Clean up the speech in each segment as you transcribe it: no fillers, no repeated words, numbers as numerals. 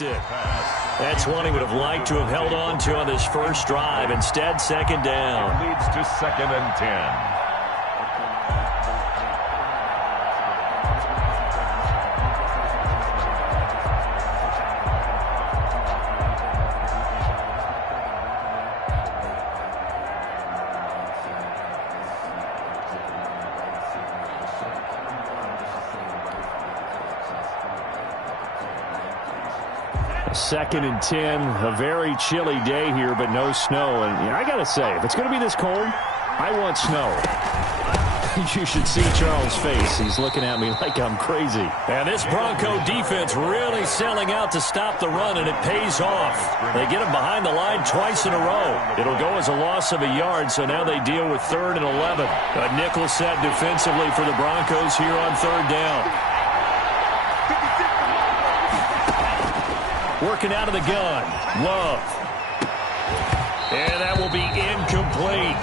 intercepted. That's one he would have liked to have held on to on this first drive. Instead, second down. Leads to 2nd and 10. Second and 10, a very chilly day here, but no snow. And I got to say, if it's going to be this cold, I want snow. You should see Charles' face. He's looking at me like I'm crazy. And this Bronco defense really selling out to stop the run, and it pays off. They get him behind the line twice in a row. It'll go as a loss of a yard, so now they deal with 3rd and 11. A nickel set defensively for the Broncos here on 3rd down. Working out of the gun. Love. And that will be incomplete.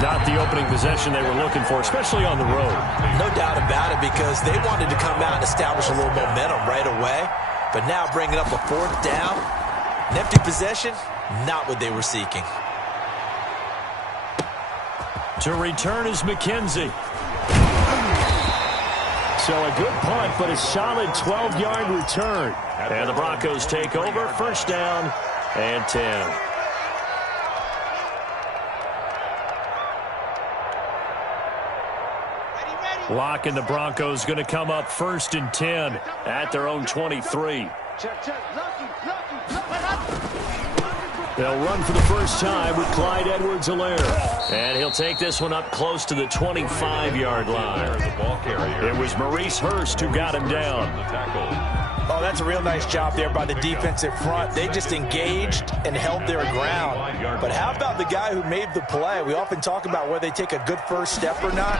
Not the opening possession they were looking for, especially on the road. No doubt about it, because they wanted to come out and establish a little momentum right away. But now bringing up a 4th down, an empty possession, not what they were seeking. To return is McKenzie. So a good punt, but a solid 12-yard return. And the Broncos take over, 1st down and 10. Lock and the Broncos going to come up 1st and 10 at their own 23. They'll run for the first time with Clyde Edwards-Helaire. And he'll take this one up close to the 25-yard line. It was Maurice Hurst who got him down. Oh, that's a real nice job there by the defensive front. They just engaged and held their ground. But how about the guy who made the play? We often talk about whether they take a good first step or not.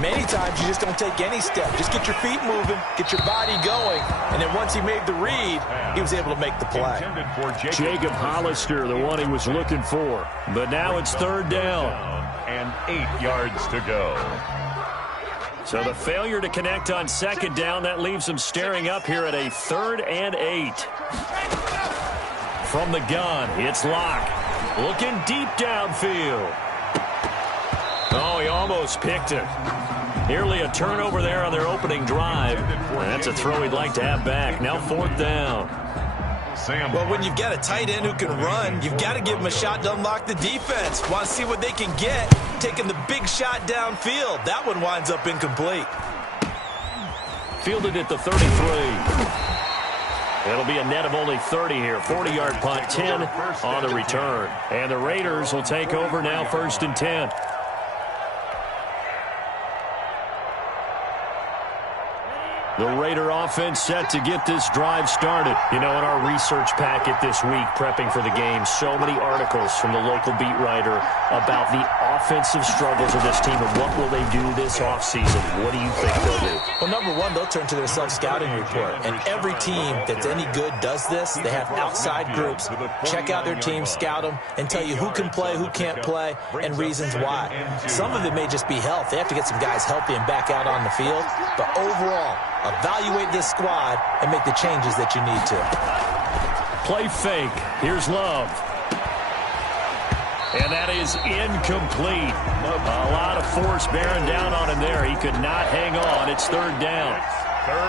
Many times you just don't take any step. Just get your feet moving, get your body going, and then once he made the read, he was able to make the play. Jacob Hollister, the one he was looking for. But now it's 3rd down. And 8 yards to go. So the failure to connect on 2nd down, that leaves them staring up here at a 3rd and 8. From the gun, it's Locke. Looking deep downfield. Oh, he almost picked it. Nearly a turnover there on their opening drive. And that's a throw he'd like to have back. Now 4th down. Well, when you've got a tight end who can run, you've got to give him a shot to unlock the defense. Want to see what they can get, taking the big shot downfield. That one winds up incomplete. Fielded at the 33. It'll be a net of only 30 here. 40-yard punt, 10 on the return. And the Raiders will take over now 1st and 10. The Raider offense set to get this drive started. You know, in our research packet this week, prepping for the game, so many articles from the local beat writer about the offensive struggles of this team and what will they do this offseason. What do you think they'll do? Well, number one, they'll turn to their self-scouting report. And every team that's any good does this. They have outside groups. Check out their team, scout them, and tell you who can play, who can't play, and reasons why. Some of it may just be health. They have to get some guys healthy and back out on the field. But overall, evaluate this squad and make the changes that you need to. Play fake. Here's Love. And that is incomplete. A lot of force bearing down on him there. He could not hang on. It's 3rd down.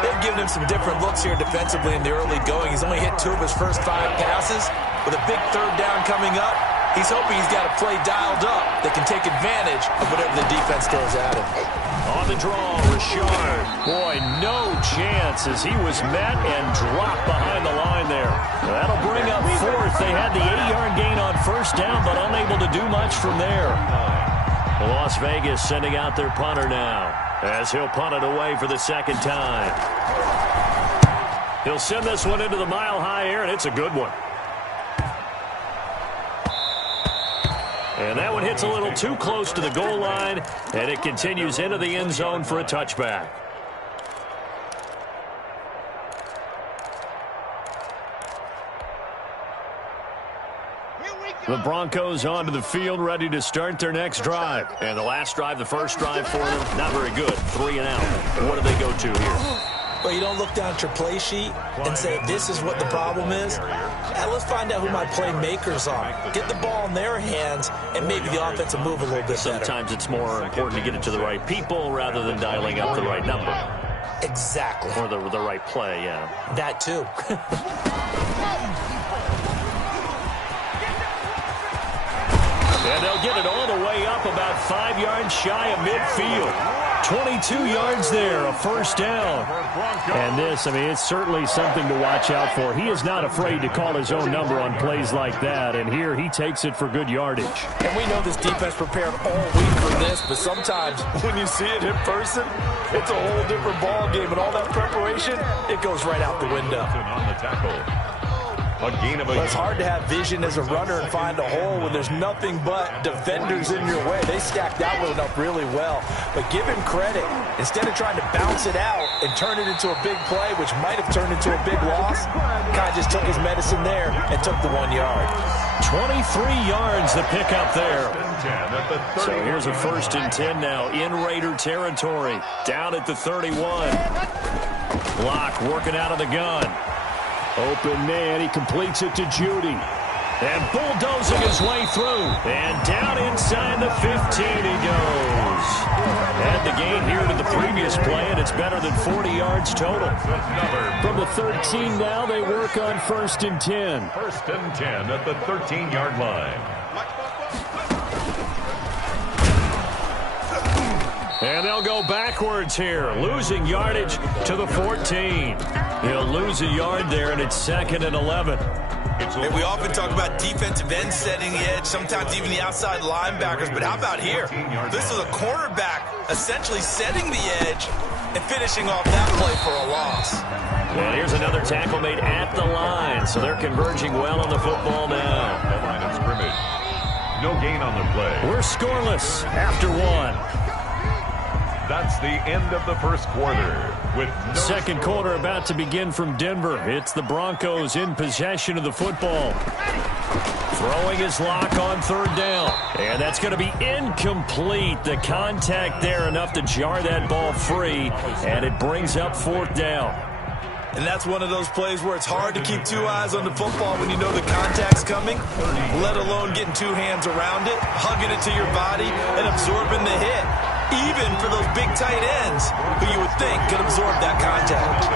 They've given him some different looks here defensively in the early going. He's only hit 2 of his first 5 passes. With a big 3rd down coming up, he's hoping he's got a play dialed up that can take advantage of whatever the defense throws at him. On the draw, Richard. Boy, no chance as he was met and dropped behind the line there. That'll bring up 4th. They had the 8-yard gain on 1st down, but unable to do much from there. Las Vegas sending out their punter now as he'll punt it away for the 2nd time. He'll send this one into the mile-high air, and it's a good one. And that one hits a little too close to the goal line, and it continues into the end zone for a touchback. The Broncos onto the field, ready to start their next drive. And the last drive, the first drive for them, not very good. 3 and out. What do they go to here? Well, you don't look down at your play sheet and say, this is what the problem is. Let's find out who my playmakers are. Get the ball in their hands, and maybe the offense will move a little bit better. Sometimes it's more important to get it to the right people rather than dialing up the right number. Exactly. Or the right play, yeah. That too. And they'll get it all the way up about 5 yards shy of midfield. 22 yards there, a first down. And this, I mean, it's certainly something to watch out for. He is not afraid to call his own number on plays like that. And here he takes it for good yardage. And we know this defense prepared all week for this, but sometimes when you see it in person, it's a whole different ball game. And all that preparation, it goes right out the window. On the tackle. It's hard to have vision as a runner and find a hole when there's nothing but defenders in your way. They stacked that one up really well. But give him credit. Instead of trying to bounce it out and turn it into a big play, which might have turned into a big loss, kind of just took his medicine there and took the 1 yard. 23 yards the pickup there. So here's a 1st and 10 now in Raider territory. Down at the 31. Block working out of the gun. Open man, he completes it to Judy. And bulldozing his way through. And down inside the 15 he goes. And the gain here to the previous play, and it's better than 40 yards total. From the 13 now, they work on 1st and 10. 1st and 10 at the 13-yard line. And they'll go backwards here, losing yardage to the 14. He'll lose a yard there, and it's 2nd and 11. And we often talk about defensive end setting the edge, sometimes even the outside linebackers. But how about here? This is a cornerback essentially setting the edge and finishing off that play for a loss. And here's another tackle made at the line, so they're converging well on the football now. The line of scrimmage. No gain on the play. We're scoreless after 1. That's the end of the first quarter. With no Second quarter about to begin from Denver. It's the Broncos in possession of the football. Throwing his lock on 3rd down. And that's going to be incomplete. The contact there enough to jar that ball free. And it brings up 4th down. And that's one of those plays where it's hard to keep 2 eyes on the football when you know the contact's coming, let alone getting 2 hands around it, hugging it to your body, and absorbing the hit. Even for those big tight ends who you would think could absorb that contact.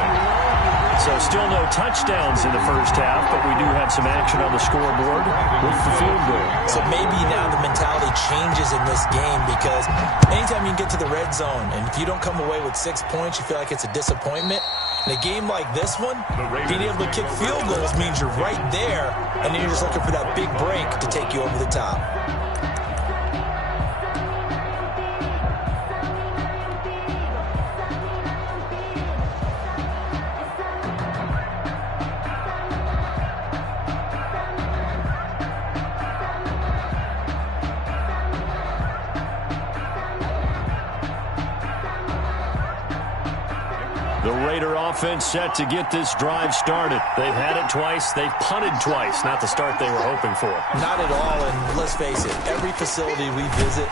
So still no touchdowns in the first half, but we do have some action on the scoreboard with the field goal. So maybe now the mentality changes in this game because anytime you can get to the red zone, and if you don't come away with 6 points, you feel like it's a disappointment. In a game like this one, being able to kick field goals means you're right there, and then you're just looking for that big break to take you over the top. The Raider offense set to get this drive started. They've had it twice. They've punted twice. Not the start they were hoping for. Not at all, and let's face it, every facility we visit.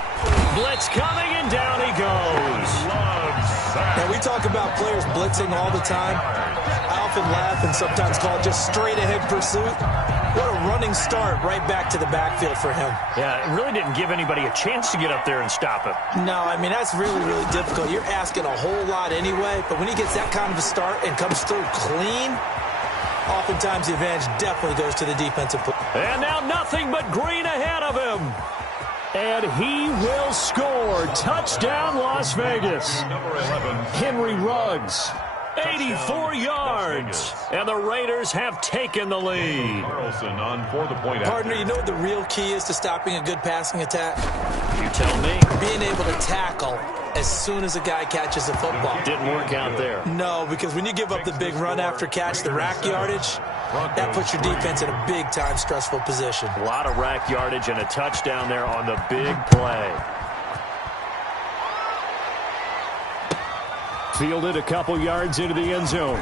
Blitz coming, and down he goes. Now, we talk about players blitzing all the time. I often laugh and sometimes call it just straight-ahead pursuit. What a running start right back to the backfield for him. Yeah, it really didn't give anybody a chance to get up there and stop him. No, I mean, that's really, really difficult. You're asking a whole lot anyway, but when he gets that kind of a start and comes through clean, oftentimes the advantage definitely goes to the defensive player. And now nothing but green ahead of him. And he will score. Touchdown, Las Vegas. Henry Ruggs. 84 yards. And the Raiders have taken the lead. Carlson on for the point. Partner, you know what the real key is to stopping a good passing attack? You tell me. Being able to tackle as soon as a guy catches the football. Didn't work out there. No, because when you give up the big run after catch, the rack yardage, that puts your defense in a big-time stressful position. A lot of rack yardage and a touchdown there on the big play. Fielded a couple yards into the end zone.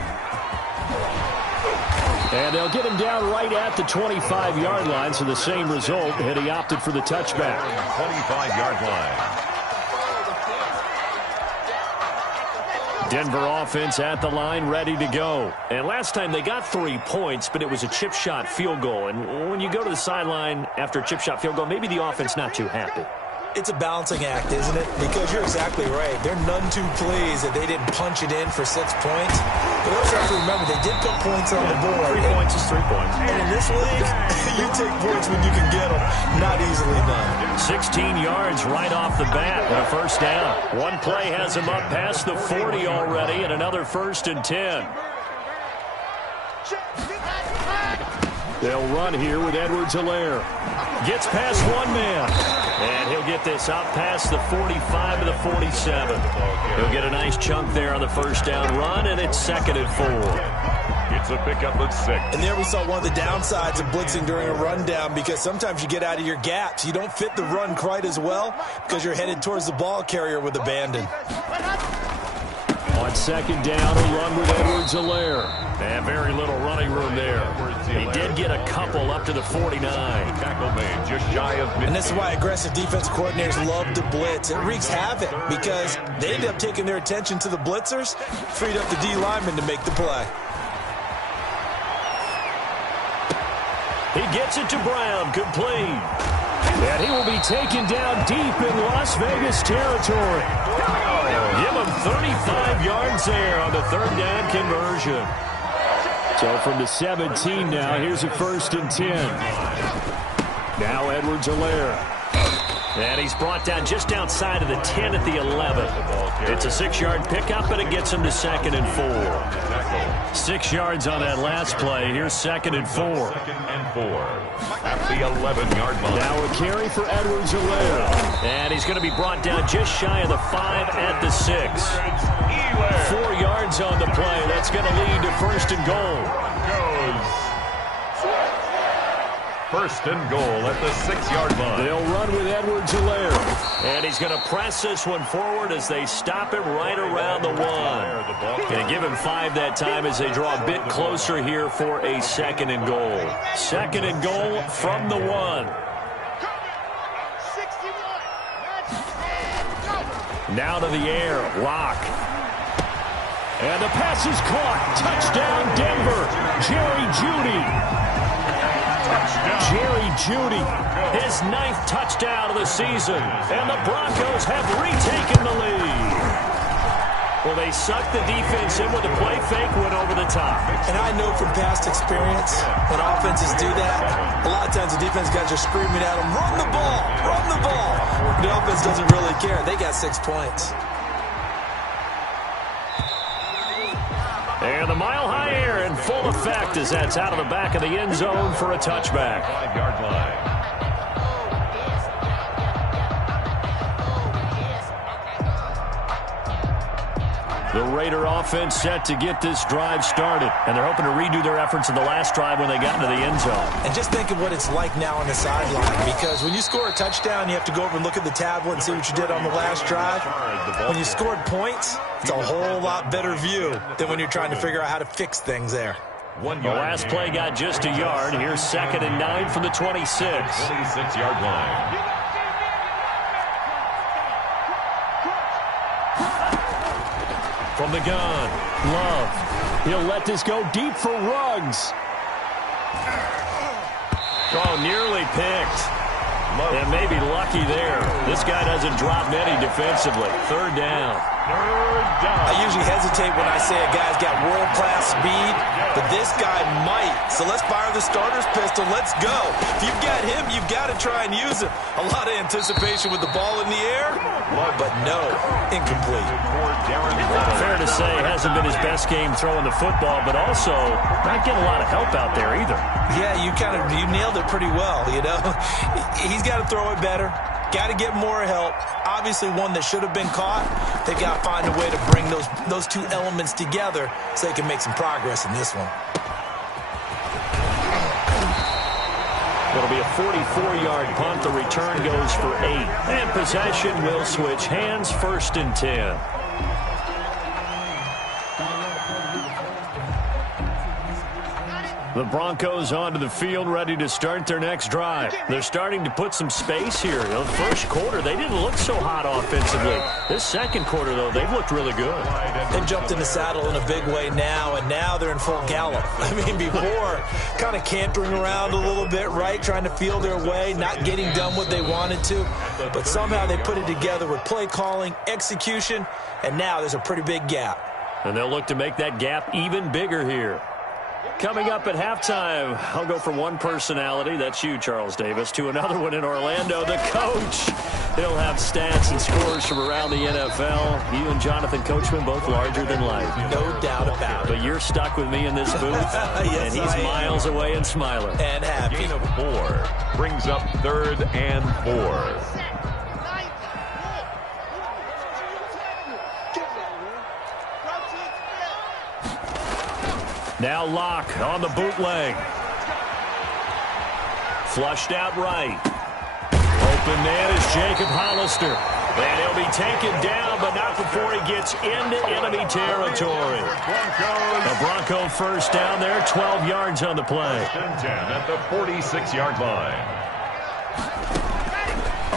And they'll get him down right at the 25-yard line, so the same result, and he opted for the touchback. 25-yard line. Denver offense at the line, ready to go. And last time they got 3 points, but it was a chip shot field goal. And when you go to the sideline after a chip shot field goal, maybe the offense not too happy. It's a balancing act, isn't it? Because you're exactly right. They're none too pleased that they didn't punch it in for 6 points. But also have to remember, they did put points on the board. 3 points is 3 points. And in this league, you take points when you can get them. Not easily done. 16 yards right off the bat and a first down. One play has him up past the 40 already, and another 1st and 10. They'll run here with Edwards-Helaire. Gets past one man. And he'll get this out past the 45 to the 47. He'll get a nice chunk there on the first down run, and it's 2nd and 4. It's a pickup at 6. And there we saw one of the downsides of blitzing during a rundown, because sometimes you get out of your gaps. You don't fit the run quite as well because you're headed towards the ball carrier with abandon. On 2nd down, a run with Edwards-Helaire. And very little running room there. He did get a couple up to the 49. Tackle made just shy of mid. And this is why aggressive defense coordinators love to blitz. It wreaks havoc because they end up taking their attention to the blitzers, freed up the D lineman to make the play. He gets it to Brown, complete. And he will be taken down deep in Las Vegas territory. Give him 35 yards there on the 3rd down conversion. So from the 17 now, here's a 1st and 10. Now Edwards-Helaire. And he's brought down just outside of the 10 at the 11. It's a 6-yard pickup, and it gets him to 2nd and 4. 6 yards on that last play. Here's 2nd and 4. 2nd and 4 at the 11-yard line. Now a carry for Edwards-Helaire. And he's going to be brought down just shy of the 5 at the 6. 4 yards on the play. That's going to lead to 1st and goal. 1st and goal at the 6-yard line. They'll run with Edwards-Helaire. And he's going to press this one forward as they stop him right around the 1. Going to give him 5 that time as they draw a bit closer here for a 2nd and goal. 2nd and goal from the 1. Now to the air. Lock. And the pass is caught. Touchdown, Denver. Jerry Jeudy. Jerry Jeudy, his 9th touchdown of the season, and the Broncos have retaken the lead. Well, they sucked the defense in with a play fake, went over the top. And I know from past experience, when offenses do that, a lot of times the defense guys are screaming at them, run the ball, run the ball. The offense doesn't really care. They got 6 points. And the mile-high air in full effect as that's out of the back of the end zone for a touchback. 5-yard line. The Raider offense set to get this drive started, and they're hoping to redo their efforts in the last drive when they got into the end zone. And just think of what it's like now on the sideline, because when you score a touchdown, you have to go over and look at the tablet and see what you did on the last drive. When you scored points, it's a whole lot better view than when you're trying to figure out how to fix things there. The last play got just a yard. Here's 2nd and 9 from the 26. 26-yard line. From the gun, Love. He'll let this go deep for Ruggs. Oh, nearly picked. And maybe lucky there. This guy doesn't drop many defensively. 3rd down. I usually hesitate when I say a guy's got world-class speed, but this guy might. So let's fire the starter's pistol. Let's go. If you've got him, you've got to try and use him. A lot of anticipation with the ball in the air, but no, incomplete. Fair to say, hasn't been his best game throwing the football, but also not getting a lot of help out there either. Yeah, you nailed it pretty well, you know. He's got to throw it better. Got to get more help. Obviously one that should have been caught. They've got to find a way to bring those two elements together so they can make some progress in this one. It'll be a 44-yard punt. The return goes for 8. And possession will switch hands. 1st and 10. The Broncos onto the field, ready to start their next drive. They're starting to put some space here. The first quarter, they didn't look so hot offensively. This second quarter, though, they've looked really good. They've jumped in the saddle in a big way now, and now they're in full gallop. I mean, before, kind of cantering around a little bit, right, trying to feel their way, not getting done what they wanted to. But somehow they put it together with play calling, execution, and now there's a pretty big gap. And they'll look to make that gap even bigger here. Coming up at halftime, I'll go from one personality, that's you, Charles Davis, to another one in Orlando, the coach. He'll have stats and scores from around the NFL. You and Jonathan Coachman, both larger than life. No doubt about it. But you're stuck with me in this booth, yes, and he's miles away and smiling. And happy. Gain of 4 brings up 3rd and 4. Now Locke on the bootleg. Flushed out right. Open man is Jacob Hollister. And he'll be taken down, but not before he gets into enemy territory. The Bronco first down there, 12 yards on the play. 10 at the 46-yard line.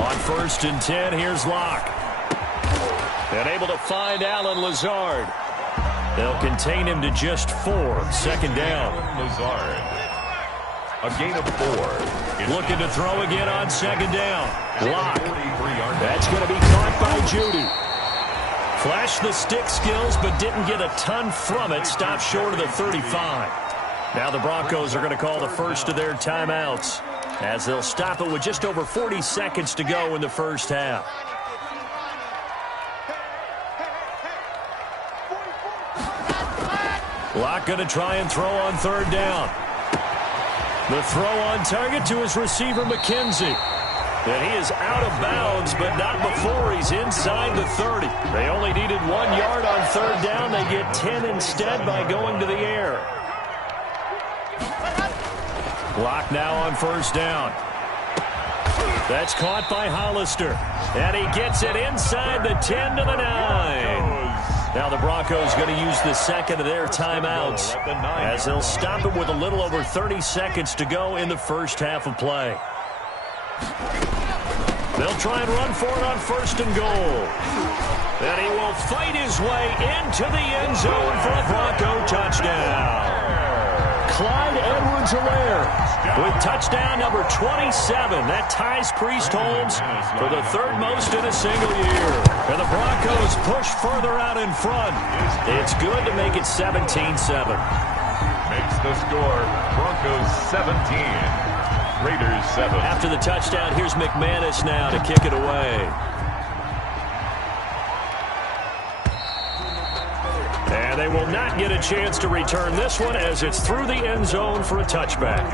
On 1st and 10, here's Locke. And able to find Alan Lazard. They'll contain him to just 4. 2nd down. Lazard. A gain of 4. Looking to throw again on 2nd down. Locke. That's going to be caught by Judy. Flashed the stick skills, but didn't get a ton from it. Stopped short of the 35. Now the Broncos are going to call the first of their timeouts, as they'll stop it with just over 40 seconds to go in the first half. Locke going to try and throw on 3rd down. The throw on target to his receiver, McKenzie. And he is out of bounds, but not before he's inside the 30. They only needed 1 yard on 3rd down. They get 10 instead by going to the air. Locke now on 1st down. That's caught by Hollister. And he gets it inside the 10 to the 9. Now the Broncos going to use the second of their timeouts, as they'll stop it with a little over 30 seconds to go in the first half of play. They'll try and run for it on 1st and goal. And he will fight his way into the end zone for a Bronco touchdown. Clyde Edwards-Helaire with touchdown number 27. That ties Priest Holmes for the 3rd most in a single year. And the Broncos push further out in front. It's good to make it 17-7. Makes the score Broncos 17. Raiders 7. After the touchdown, here's McManus now to kick it away. And they will not get a chance to return this one, as it's through the end zone for a touchback.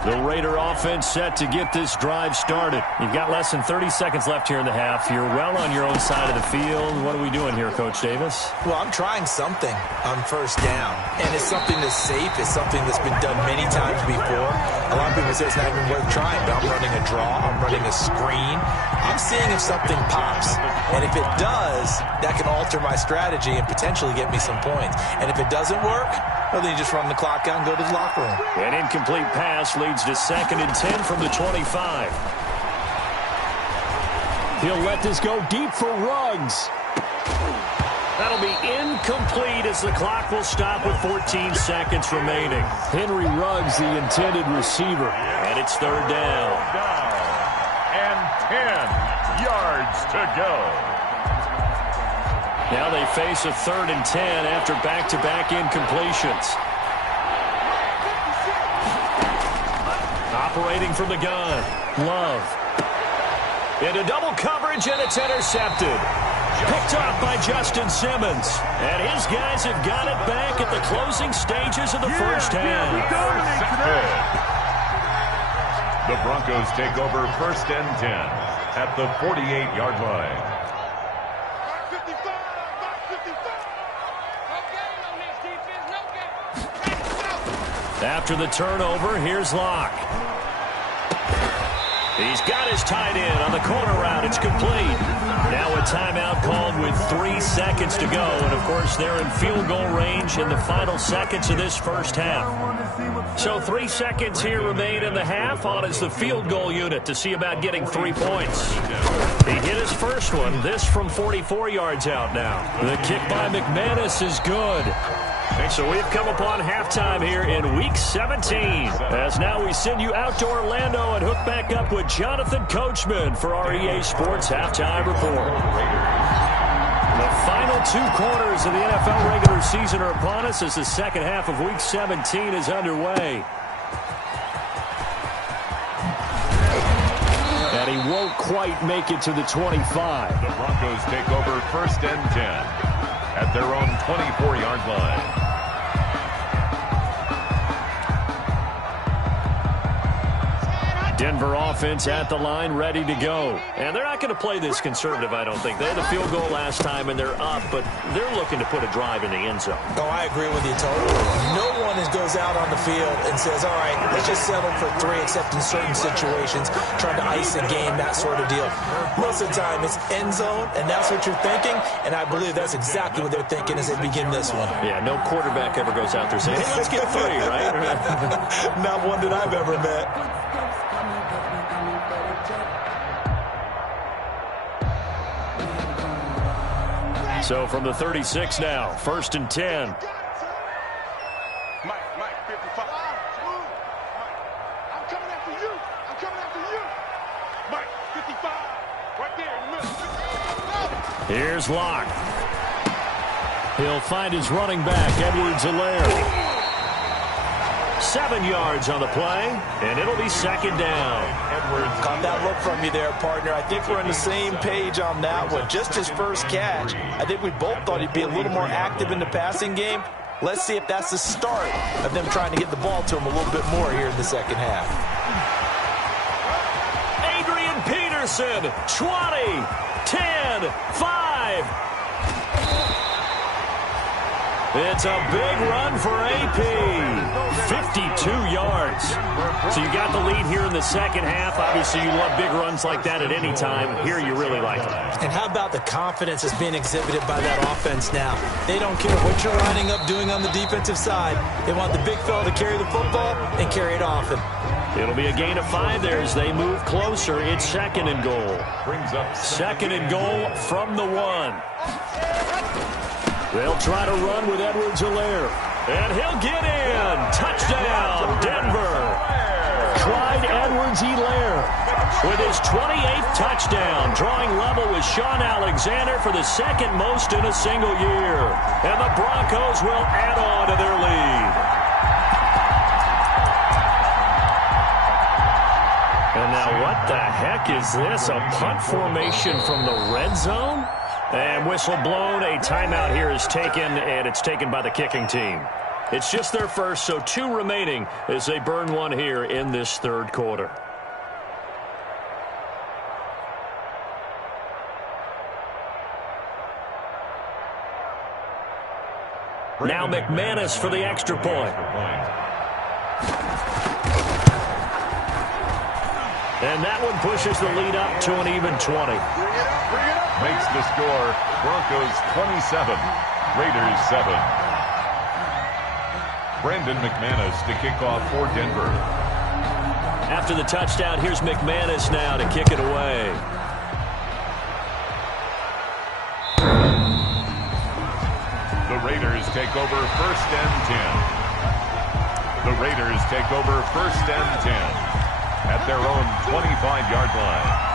The Raider offense set to get this drive started. You've got less than 30 seconds left here in the half. You're well on your own side of the field. What are we doing here, Coach Davis? Well, I'm trying something on 1st down, and it's something that's safe. It's something that's been done many times before. A lot of people say it's not even worth trying, but I'm running a draw. I'm running a screen. I'm seeing if something pops, and if it does, that can alter my strategy and potentially get me some points. And if it doesn't work, well, then you just run the clock out and go to the locker room. An incomplete pass leads to 2nd and 10 from the 25. He'll let this go deep for Ruggs. That'll be incomplete, as the clock will stop with 14 seconds remaining. Henry Ruggs, the intended receiver. And it's 3rd down. And 10 yards to go. Now they face a 3rd and 10 after back-to-back incompletions. Operating from the gun, Love. Into double coverage, and it's intercepted. Picked up by Justin Simmons. And his guys have got it back at the closing stages of the first half. The Broncos take over 1st and 10 at the 48-yard line. After the turnover, here's Locke. He's got his tight end on the corner route. It's complete. Now a timeout called with 3 seconds to go. And, of course, they're in field goal range in the final seconds of this first half. So 3 seconds here remain in the half. On is the field goal unit to see about getting 3 points. He hit his first one. This from 44 yards out now. The kick by McManus is good. So we've come upon halftime here in Week 17. As now we send you out to Orlando and hook back up with Jonathan Coachman for our EA Sports Halftime Report. The final 2 quarters of the NFL regular season are upon us as the second half of Week 17 is underway. And he won't quite make it to the 25. The Broncos take over 1st and 10 at their own 24-yard line. Denver offense at the line, ready to go. And they're not going to play this conservative, I don't think. They had a field goal last time, and they're up, but they're looking to put a drive in the end zone. Oh, I agree with you totally. No one goes out on the field and says, all right, let's just settle for 3, except in certain situations, trying to ice a game, that sort of deal. Most of the time, it's end zone, and that's what you're thinking, and I believe that's exactly what they're thinking as they begin this one. Yeah, no quarterback ever goes out there saying, hey, let's get 3, right? Not one that I've ever met. So from the 36 now, 1st and 10. Mike, 55. I'm coming after you. I'm coming after you. Mike, 55. Right there in the middle. Here's Locke. He'll find his running back, Edwards-Helaire. 7 yards on the play, and it'll be 2nd down. Caught that look from you there, partner. I think we're on the same page on that one. Just his first catch. I think we both thought he'd be a little more active in the passing game. Let's see if that's the start of them trying to get the ball to him a little bit more here in the second half. Adrian Peterson, 20, 10, 5. It's a big run for AP. 52 yards. So you got the lead here in the second half. Obviously, you love big runs like that at any time. Here you really like it. And how about the confidence that's being exhibited by that offense now? They don't care what you're lining up doing on the defensive side. They want the big fella to carry the football and carry it often. It'll be a gain of 5 there as they move closer. It's 2nd and goal. 2nd and goal from the 1. They'll try to run with Edwards-Helaire. And he'll get in. Touchdown, Denver. Clyde Edwards-Helaire with his 28th touchdown, drawing level with Sean Alexander for the 2nd most in a single year. And the Broncos will add on to their lead. And now what the heck is this? A punt formation from the red zone? And whistle blown. A timeout here is taken, and it's taken by the kicking team. It's just their first, so 2 remaining as they burn 1 here in this 3rd quarter. Now McManus for the extra point. And that one pushes the lead up to an even 20. Makes the score Broncos 27, Raiders 7. Brandon McManus to kick off for Denver. After the touchdown, here's McManus now to kick it away. The Raiders take over 1st and 10. The Raiders take over 1st and 10 at their own 25-yard line.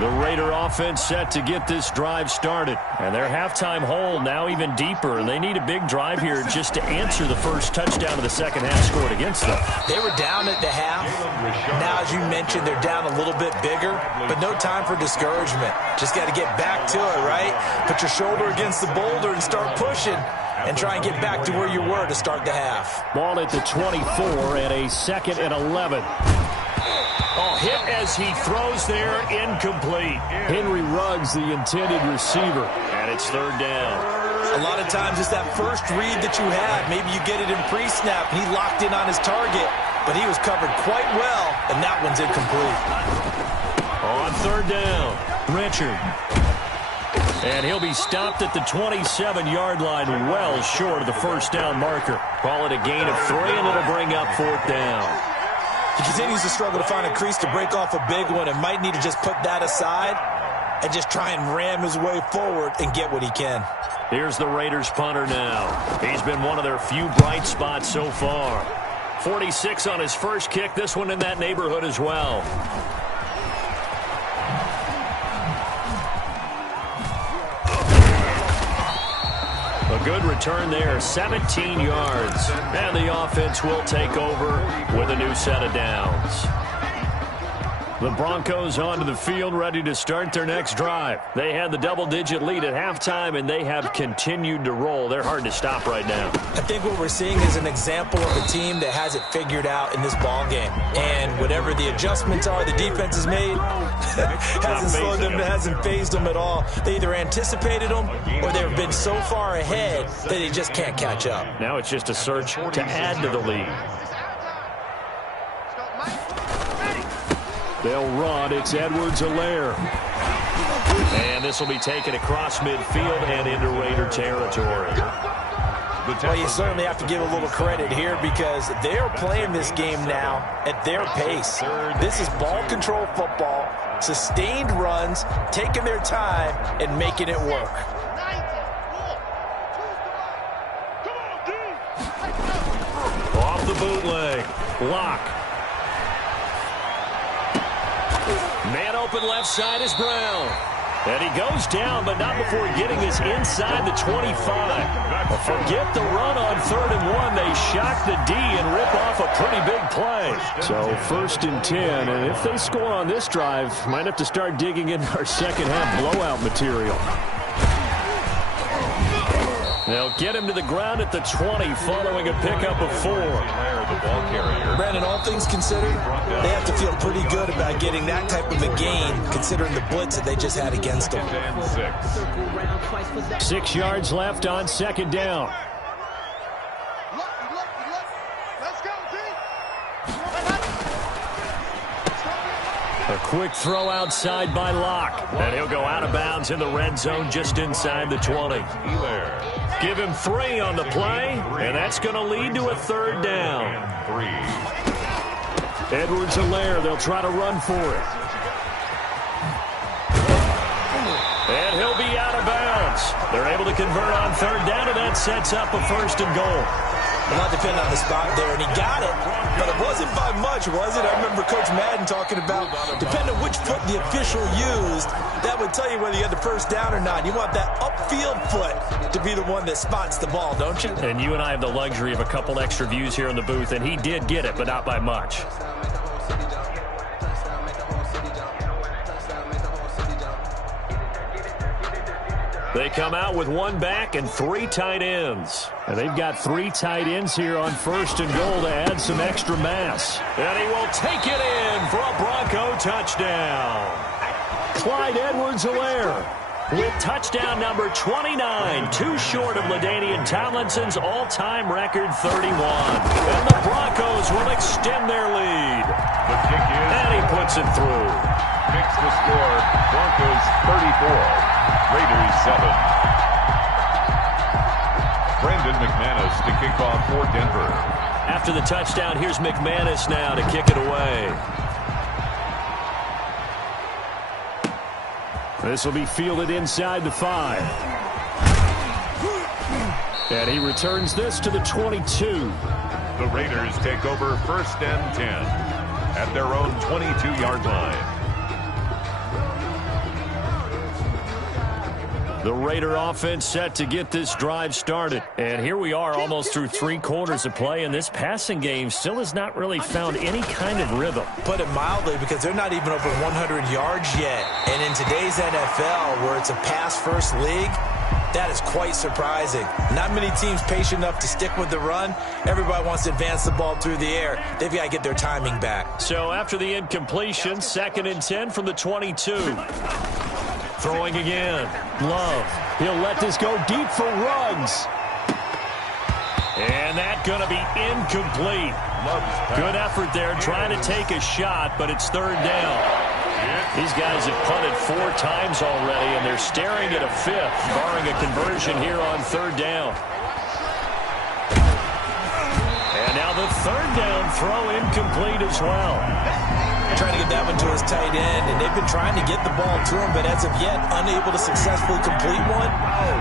The Raider offense set to get this drive started. And their halftime hole now even deeper. And they need a big drive here just to answer the first touchdown of the second half scored against them. They were down at the half. Now, as you mentioned, they're down a little bit bigger. But no time for discouragement. Just got to get back to it, right? Put your shoulder against the boulder and start pushing. And try and get back to where you were to start the half. Ball at the 24 and a 2nd and 11. Oh, hit as he throws there, incomplete. Henry Ruggs, the intended receiver, and it's 3rd down. A lot of times it's that first read that you have. Maybe you get it in pre-snap, and he locked in on his target. but he was covered quite well, and that one's incomplete. On third down, Richard. And he'll be stopped at the 27-yard line, well short of the first down marker. Call it a gain of 3, and it'll bring up fourth down. He continues to struggle to find a crease to break off a big one and might need to just put that aside and just try and ram his way forward and get what he can. Here's the Raiders punter now. He's been one of their few bright spots so far. 46 on his first kick, this one in that neighborhood as well. A good return there, 17 yards. And the offense will take over with a new set of downs. The Broncos onto the field, ready to start their next drive. They had the double-digit lead at halftime, and they have continued to roll. They're hard to stop right now. I think what we're seeing is an example of a team that has it figured out in this ball game. And whatever the adjustments are the defense has made, hasn't slowed them, hasn't phased them at all. They either anticipated them or they've been so far ahead that they just can't catch up. Now it's just a search to add to the lead. They'll run. It's Edwards-Helaire. And this will be taken across midfield and into Raider territory. Well, you certainly have to give a little credit here because they're playing this game now at their pace. This is ball control football, sustained runs, taking their time, and making it work. Off the bootleg. Lock. Man open left side is Brown. And he goes down, but not before getting us inside the 25. Forget the run on 3rd and 1. They shock the D and rip off a pretty big play. So 1st and 10, and if they score on this drive, might have to start digging into our second half blowout material. They'll get him to the ground at the 20 following a pickup of 4. Brandon, all things considered, they have to feel pretty good about getting that type of a gain considering the blitz that they just had against them. 6 yards left on 2nd down. A quick throw outside by Locke. And he'll go out of bounds in the red zone just inside the 20. Give him 3 on the play, and that's going to lead to a 3rd down. Edwards-Helaire, they'll try to run for it. And he'll be out of bounds. They're able to convert on 3rd down, and that sets up a 1st and goal. A lot depending on the spot there, and he got it, but it wasn't by much, was it? I remember Coach Madden talking about, depending on which foot the official used, that would tell you whether you had the 1st down or not. You want that upfield foot to be the one that spots the ball, don't you? And you and I have the luxury of a couple extra views here in the booth, and he did get it, but not by much. They come out with 1 back and 3 tight ends. And they've got 3 tight ends here on 1st and goal to add some extra mass. And he will take it in for a Bronco touchdown. Clyde Edwards-Helaire with touchdown number 29, too short of LaDainian Tomlinson's all-time record 31. And the Broncos will extend their lead. The kick is. And he puts it through. Makes the score Broncos 34. Raiders 7. Brandon McManus to kick off for Denver. After the touchdown, here's McManus now to kick it away. This will be fielded inside the 5. And he returns this to the 22. The Raiders take over 1st and 10 at their own 22-yard line. The Raider offense set to get this drive started. And here we are almost through 3 quarters of play, and this passing game still has not really found any kind of rhythm. Put it mildly, because they're not even over 100 yards yet. And in today's NFL, where it's a pass-first league, that is quite surprising. Not many teams patient enough to stick with the run. Everybody wants to advance the ball through the air. They've got to get their timing back. So after the incompletion, 2nd and 10 from the 22. Throwing again. Love. He'll let this go deep for Ruggs. And that's going to be incomplete. Good effort there trying to take a shot, but it's third down. These guys have punted 4 times already, and they're staring at a 5th, barring a conversion here on third down. And now the third down throw incomplete as well. Trying to get that one to his tight end, and they've been trying to get the ball to him, but as of yet, unable to successfully complete one.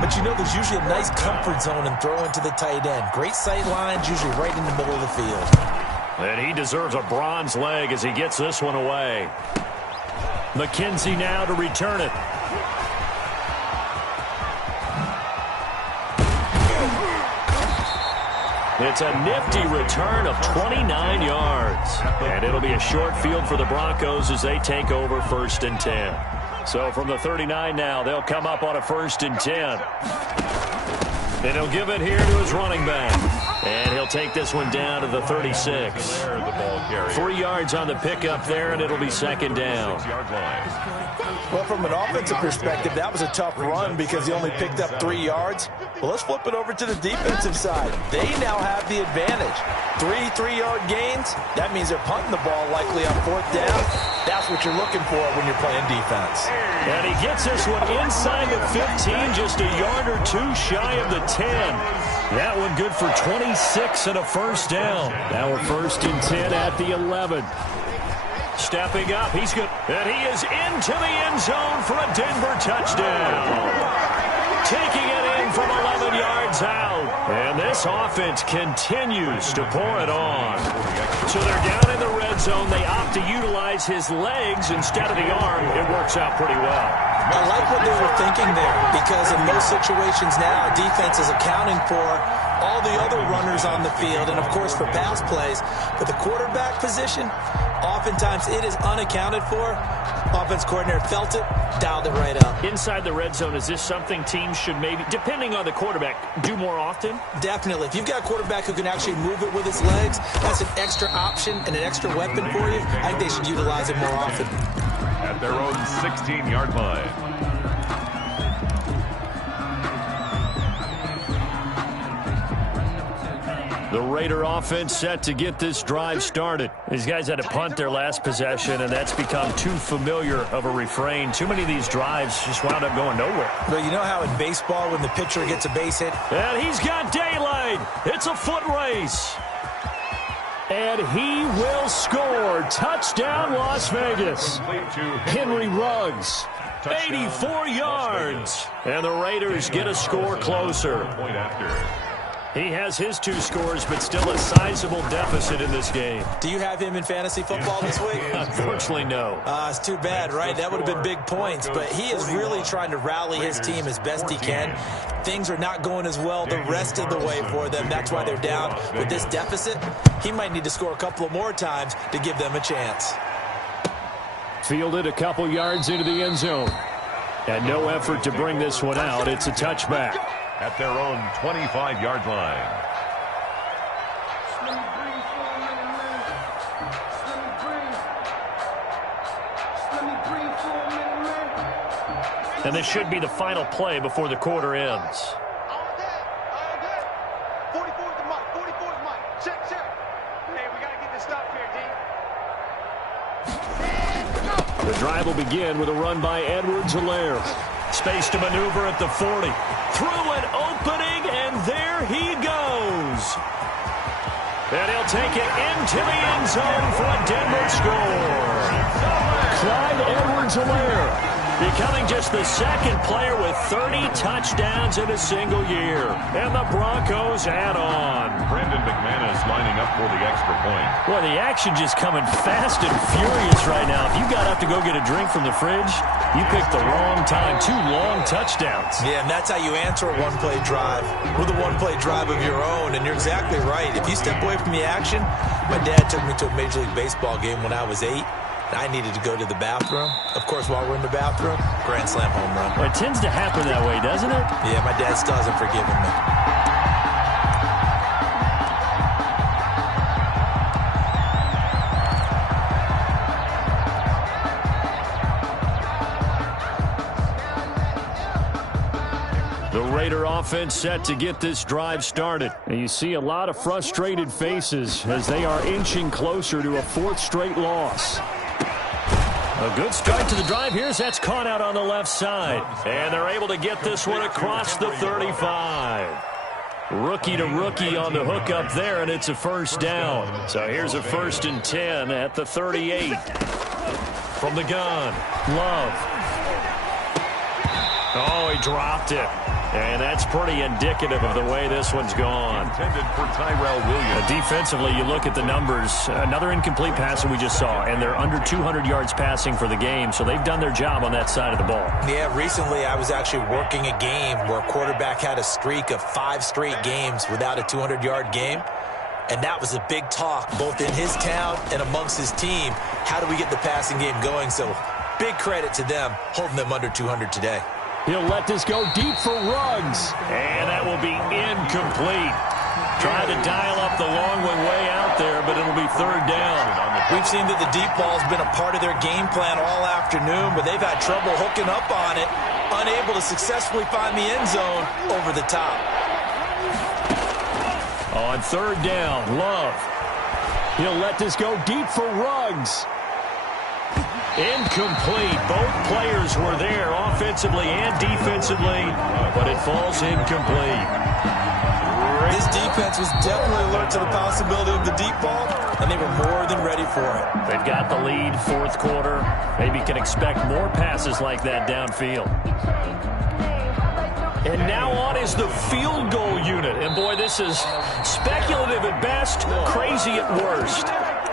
But you know there's usually a nice comfort zone in throwing to the tight end. Great sight lines, usually right in the middle of the field. And he deserves a bronze leg as he gets this one away. McKenzie now to return it. It's a nifty return of 29 yards. And it'll be a short field for the Broncos as they take over 1st and 10. So from the 39 now, they'll come up on a 1st and 10. And he'll give it here to his running back. And he'll take this one down to the 36. 3 yards on the pickup there, and it'll be 2nd down. Well, from an offensive perspective, that was a tough run because he only picked up 3 yards. Well, let's flip it over to the defensive side. They now have the advantage. 3 3-yard gains. That means they're punting the ball likely on 4th down. That's what you're looking for when you're playing defense. And he gets this one inside the 15, just a yard or 2 shy of the 10. That one good for 26 and a 1st down. Now we're 1st and 10 at the 11. Stepping up, he's good. And he is into the end zone for a Denver touchdown. Taking it in from 11 yards out. And this offense continues to pour it on. So they're down in the red zone. They opt to utilize his legs instead of the arm. It works out pretty well. I like what they were thinking there because in most situations now, defense is accounting for all the other runners on the field and, of course, for pass plays. But the quarterback position, oftentimes it is unaccounted for. Offense coordinator felt it, dialed it right up. Inside the red zone, is this something teams should maybe, depending on the quarterback, do more often? Definitely. If you've got a quarterback who can actually move it with his legs, that's an extra option and an extra weapon for you. I think they should utilize it more often. At their own 16-yard line. The Raider offense set to get this drive started. These guys had to punt their last possession, and that's become too familiar of a refrain. Too many of these drives just wound up going nowhere. But you know how in baseball when the pitcher gets a base hit? And he's got daylight. It's a foot race. And he will score. Touchdown, Las Vegas. Henry Ruggs, 84 yards. And the Raiders get a score closer. He has his 2 scores, but still a sizable deficit in this game. Do you have him in fantasy football this week? Unfortunately, no. It's too bad, right? That would have been big points, but he is really trying to rally his team as best he can. Things are not going as well the rest of the way for them. That's why they're down with this deficit. He might need to score a couple of more times to give them a chance. Fielded a couple yards into the end zone. And no effort to bring this one out. It's a touchback. At their own 25-yard line. And this should be the final play before the quarter ends. 44 is the mark. 44 is the mark. Check. Hey, we got to get this stop here, D. The drive will begin with a run by Edwards-Helaire. Space to maneuver at the 40. Through an opening, and there he goes. And he'll take it into the end zone for a Denver score. Clyde Edwards-Helaire becoming just the 2nd player with 30 touchdowns in a single year. And the Broncos add on. Brandon McManus lining up for the extra point. Boy, the action just coming fast and furious right now. If you got up to go get a drink from the fridge, you picked the wrong time. 2 long touchdowns. Yeah, and that's how you answer a one-play drive with a one-play drive of your own. And you're exactly right. If you step away from the action, my dad took me to a Major League Baseball game when I was 8. I needed to go to the bathroom. Of course, while we're in the bathroom, grand slam home run. Well, it tends to happen that way, doesn't it? Yeah, my dad still hasn't forgiven me. The Raider offense set to get this drive started. And you see a lot of frustrated faces as they are inching closer to a fourth straight loss. A good start to the drive here as that's caught out on the left side. And they're able to get this one across the 35. Rookie to rookie on the hook up there, and it's a first down. So here's a 1st and 10 at the 38. From the gun, Love. Oh, he dropped it. And that's pretty indicative of the way this one's gone. Intended for Tyrell Williams. Defensively, you look at the numbers. Another incomplete pass that we just saw, and they're under 200 yards passing for the game, so they've done their job on that side of the ball. Yeah, recently I was actually working a game where a quarterback had a streak of 5 straight games without a 200-yard game, and that was a big talk both in his town and amongst his team. How do we get the passing game going? So big credit to them holding them under 200 today. He'll let this go deep for Ruggs. And that will be incomplete. Tried to dial up the long way out there, but it'll be 3rd down. We've seen that the deep ball's been a part of their game plan all afternoon, but they've had trouble hooking up on it, unable to successfully find the end zone over the top. On 3rd down, Love. He'll let this go deep for Ruggs. Incomplete. Both players were there offensively and defensively, but it falls incomplete. This defense was definitely alert to the possibility of the deep ball, and they were more than ready for it. They've got the lead, 4th quarter. Maybe can expect more passes like that downfield. And now on is the field goal unit. And, boy, this is speculative at best, crazy at worst.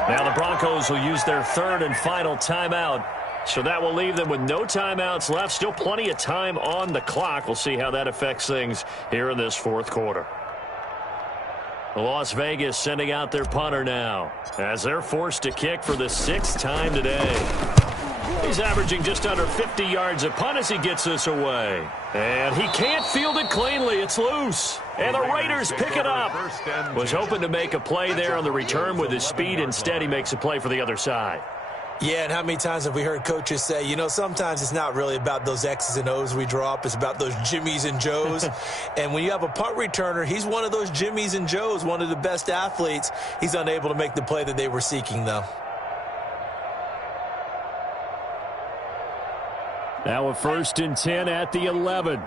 Now the Broncos will use their 3rd and final timeout. So that will leave them with no timeouts left. Still plenty of time on the clock. We'll see how that affects things here in this 4th quarter. Las Vegas sending out their punter now as they're forced to kick for the 6th time today. He's averaging just under 50 yards a punt as he gets this away. And he can't field it cleanly. It's loose. And the Raiders pick it up. Was hoping to make a play there on the return with his speed. Instead, he makes a play for the other side. Yeah, and how many times have we heard coaches say, you know, sometimes it's not really about those X's and O's we drop. It's about those Jimmies and Joes. And when you have a punt returner, he's one of those Jimmies and Joes, one of the best athletes. He's unable to make the play that they were seeking, though. Now a 1st and 10 at the 11.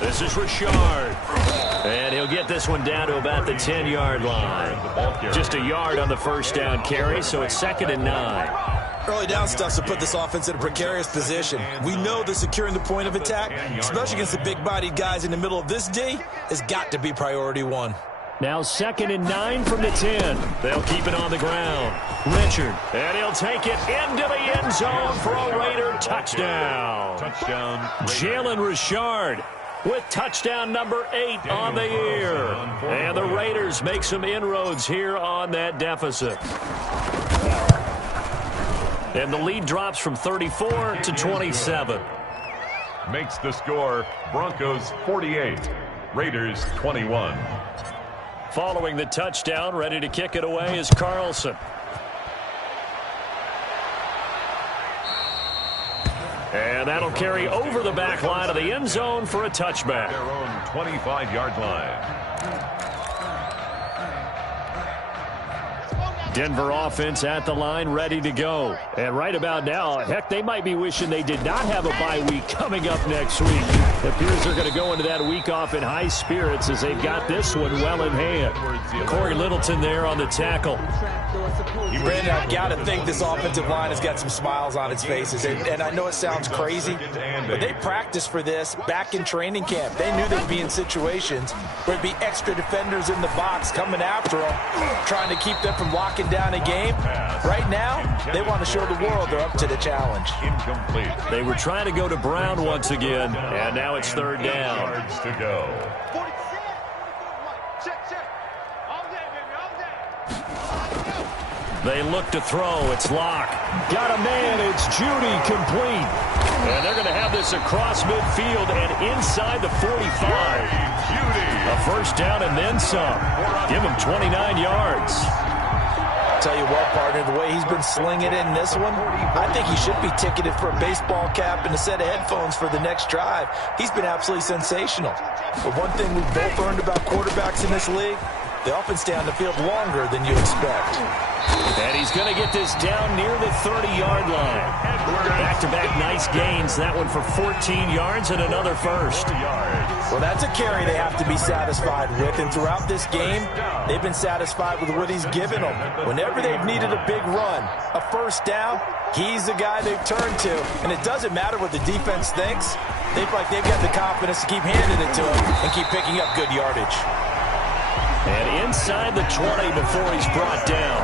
This is Richard. And he'll get this one down to about the 10-yard line. Just a yard on the 1st down carry, so it's 2nd and 9. Early down stuff to put this offense in a precarious position. We know that securing the point of attack, especially against the big-bodied guys in the middle of this D, has got to be priority 1. Now 2nd and 9 from the 10. They'll keep it on the ground. Richard, and he'll take it into the end zone for a Raider touchdown. Jalen Richard with touchdown number 8 on the year. And the Raiders make some inroads here on that deficit. And the lead drops from 34 to 27. Makes the score Broncos 48, Raiders 21. Following the touchdown, ready to kick it away is Carlson. And that'll carry over the back line of the end zone for a touchback. Their own 25-yard line. Denver offense at the line, ready to go. And right about now, heck, they might be wishing they did not have a bye week coming up next week. It appears they're going to go into that week off in high spirits as they've got this one well in hand. Corey Littleton there on the tackle. Brandon, I've got to think this offensive line has got some smiles on its faces. And I know it sounds crazy, but they practiced for this back in training camp. They knew they'd be in situations where there'd be extra defenders in the box coming after them, trying to keep them from locking down a game. Right now, they want to show the world they're up to the challenge. Incomplete. They were trying to go to Brown once again, and now it's 3rd down. Yards to go. They look to throw. It's Locke. Got a man. It's Judy, complete. And they're going to have this across midfield and inside the 45. A 1st down and then some. Give them 29 yards. Tell you what, partner, the way he's been slinging it in this one, I think he should be ticketed for a baseball cap and a set of headphones for the next drive. He's been absolutely sensational. But one thing we've both learned about quarterbacks in this league, they often stay on the field longer than you expect. And he's going to get this down near the 30-yard line. Back-to-back nice gains. That one for 14 yards and another first. Well, that's a carry they have to be satisfied with. And throughout this game, they've been satisfied with what he's given them. Whenever they've needed a big run, a first down, he's the guy they've turned to. And it doesn't matter what the defense thinks. They feel like they've got the confidence to keep handing it to him and keep picking up good yardage. And inside the 20 before he's brought down.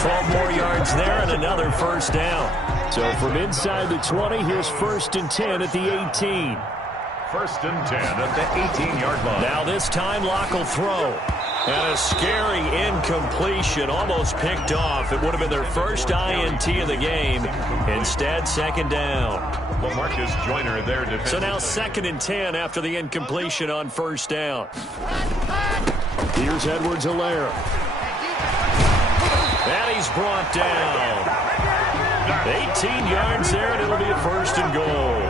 12 more yards there and another first down. So from inside the 20, here's 1st and 10 at the 18. 1st and 10 at the 18-yard line. Now this time Locke will throw. And a scary incompletion, almost picked off. It would have been their first INT of the game. Instead, 2nd down. Well, Marcus Joyner there. So now 2nd and 10 after the incompletion on 1st down. Here's Edwards-Helaire. And he's brought down. 18 yards there, and it'll be a 1st and goal.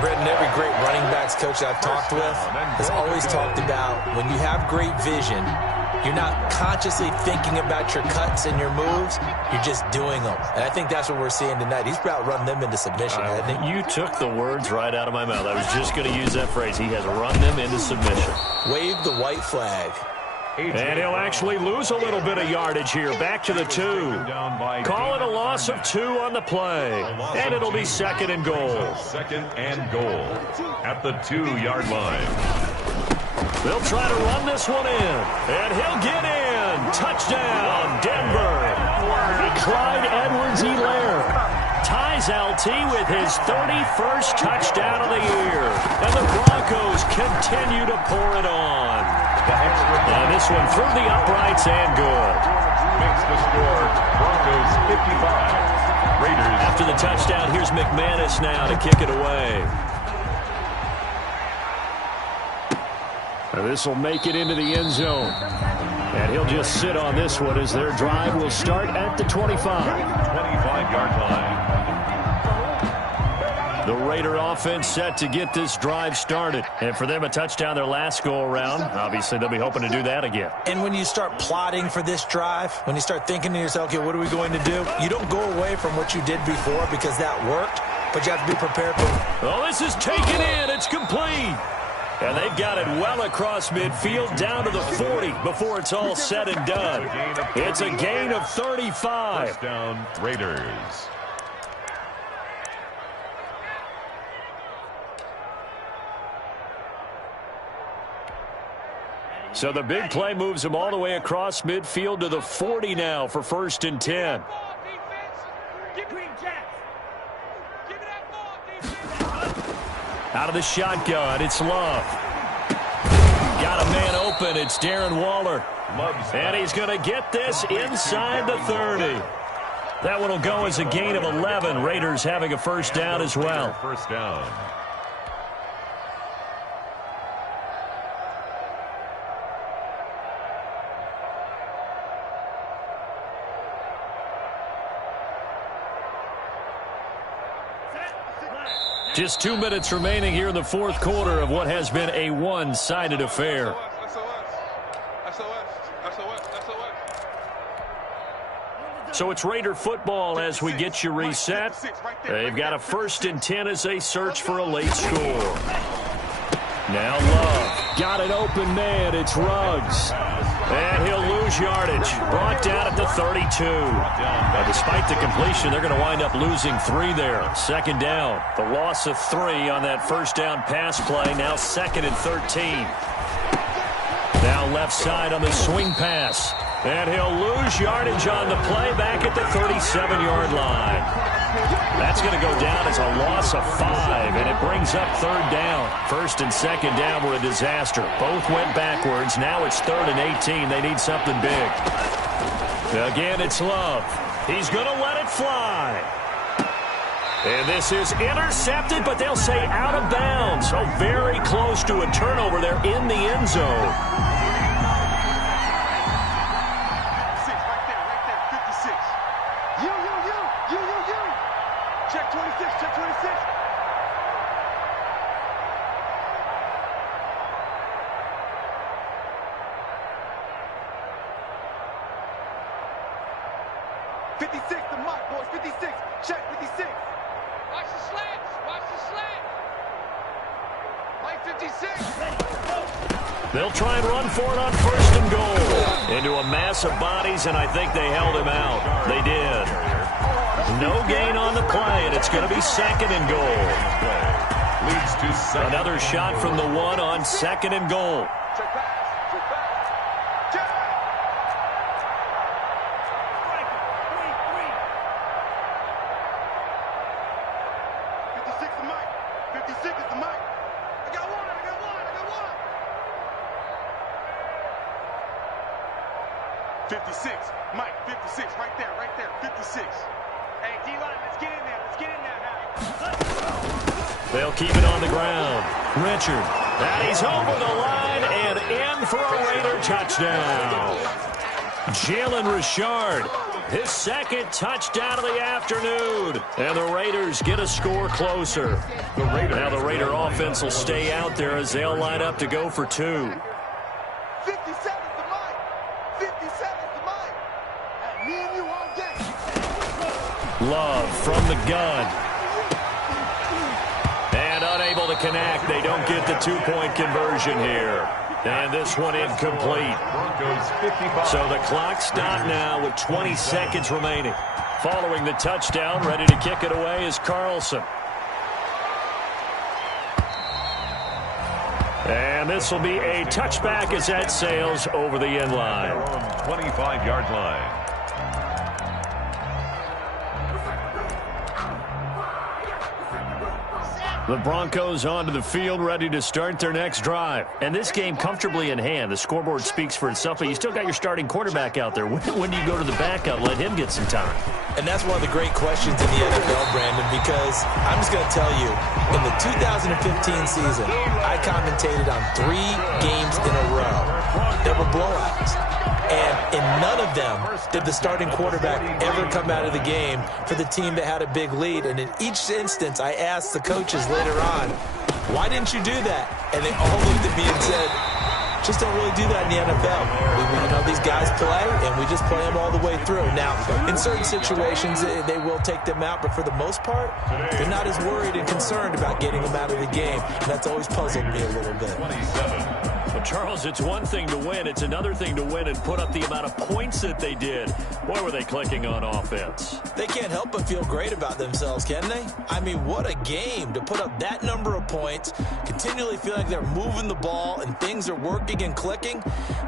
Brendan, every great running backs coach I've talked with has always talked about when you have great vision, you're not consciously thinking about your cuts and your moves, you're just doing them. And I think that's what we're seeing tonight. He's about run them into submission, hasn't he? You took the words right out of my mouth. I was just going to use that phrase. He has run them into submission. Wave the white flag. And he'll actually lose a little bit of yardage here. Back to the 2. Call it a loss of 2 on the play. And it'll be 2nd and goal. 2nd and goal at the 2-yard line. They'll try to run this one in. And he'll get in. Touchdown, Denver. Clyde Edwards-Helaire ties LT with his 31st touchdown of the year. And the Broncos continue to pour it on. And this one through the uprights and good. Makes the score Broncos 55. Raiders. After the touchdown, here's McManus now to kick it away. And this will make it into the end zone. And he'll just sit on this one as their drive will start at the 25. 25-yard line. The Raider offense set to get this drive started. And for them, a touchdown their last go-around. Obviously, they'll be hoping to do that again. And when you start plotting for this drive, when you start thinking to yourself, okay, what are we going to do? You don't go away from what you did before because that worked, but you have to be prepared for. Oh, this is taken in. It's complete. And they've got it well across midfield down to the 40 before it's all said and done. It's a gain of 35. First down, Raiders. So the big play moves them all the way across midfield to the 40 now for 1st and 10. Out of the shotgun, it's Love. Got a man open, it's Darren Waller. And he's going to get this inside the 30. That one will go as a gain of 11. Raiders having a first down as well. First down. Just 2 minutes remaining here in the 4th quarter of what has been a one-sided affair. So it's Raider football as we get you reset. They've got a 1st and 10 as they search for a late score. Now Love. Got an open man. It's Ruggs. And he'll lose yardage. Brought down at the 32. Despite the completion, they're going to wind up losing 3 there. 2nd down. The loss of 3 on that first down pass play. Now 2nd and 13. Now left side on the swing pass. And he'll lose yardage on the play back at the 37-yard line. That's going to go down as a loss of 5, and it brings up 3rd down. 1st and 2nd down were a disaster. Both went backwards. Now it's 3rd and 18. They need something big. Again, it's Love. He's going to let it fly. And this is intercepted, but they'll say out of bounds. So very close to a turnover there in the end zone. Check 26, check 26. The mic, boys, 56. Check 56. Watch the slants. Watch the slant. Mike 56. They'll try and run for it on first and goal. Into a mass of bodies, and I think they held him out. They did. No gain on the play, and it's going to be second and goal. Leads to second. Another shot from the one on second and goal. Check pass. Check pass. Check. 56 the mic. 56 is the mic. I got one. I got one. I got one. 56. Mike, 56. Right there. Right there. 56. Hey, D-line, let's get in there. Let's get in there now. They'll keep it on the ground. Richard. And he's over the line and in for a Raider touchdown. Jalen Richard, his second touchdown of the afternoon. And the Raiders get a score closer. Now the Raider offense will stay out there as they'll line up to go for two. 57 is the mic. 57 is the mic. Hey, me and you all day. Love from the gun. And unable to connect. They don't get the two-point conversion here. And this one incomplete. So the clock stopped now with 20 seconds remaining. Following the touchdown, ready to kick it away is Carlson. And this will be a touchback as that sails over the end line. 25-yard line. The Broncos onto the field, ready to start their next drive. And this game comfortably in hand. The scoreboard speaks for itself, but you still got your starting quarterback out there. When do you go to the backup, let him get some time? And that's one of the great questions in the NFL, Brandon, because I'm just going to tell you, in the 2015 season, I commentated on 3 games in a row that were blowouts. And in none of them did the starting quarterback ever come out of the game for the team that had a big lead. And in each instance, I asked the coaches later on, why didn't you do that? And they all looked at me and said, just don't really do that in the NFL. These guys play, and we just play them all the way through. Now, in certain situations, they will take them out, but for the most part, they're not as worried and concerned about getting them out of the game. And that's always puzzled me a little bit. Well, Charles, it's one thing to win. It's another thing to win and put up the amount of points that they did. Boy, were they clicking on offense. They can't help but feel great about themselves, can they? I mean, what a game to put up that number of points, continually feel like they're moving the ball and things are working and clicking.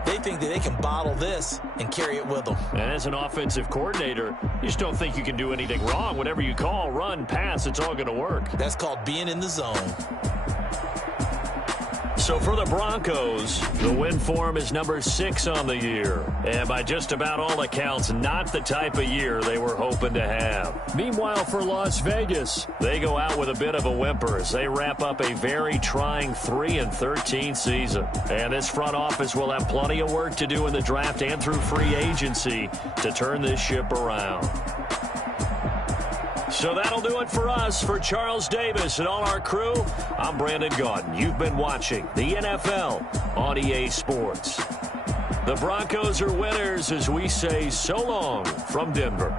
They think that they can bottle this and carry it with them. And as an offensive coordinator, you just don't think you can do anything wrong. Whatever you call, run, pass, it's all going to work. That's called being in the zone. So for the Broncos, the win form is number 6 on the year. And by just about all accounts, not the type of year they were hoping to have. Meanwhile, for Las Vegas, they go out with a bit of a whimper as they wrap up a very trying 3-13 season. And this front office will have plenty of work to do in the draft and through free agency to turn this ship around. So that'll do it for us. For Charles Davis and all our crew, I'm Brandon Gaudin. You've been watching the NFL on EA Sports. The Broncos are winners as we say so long from Denver.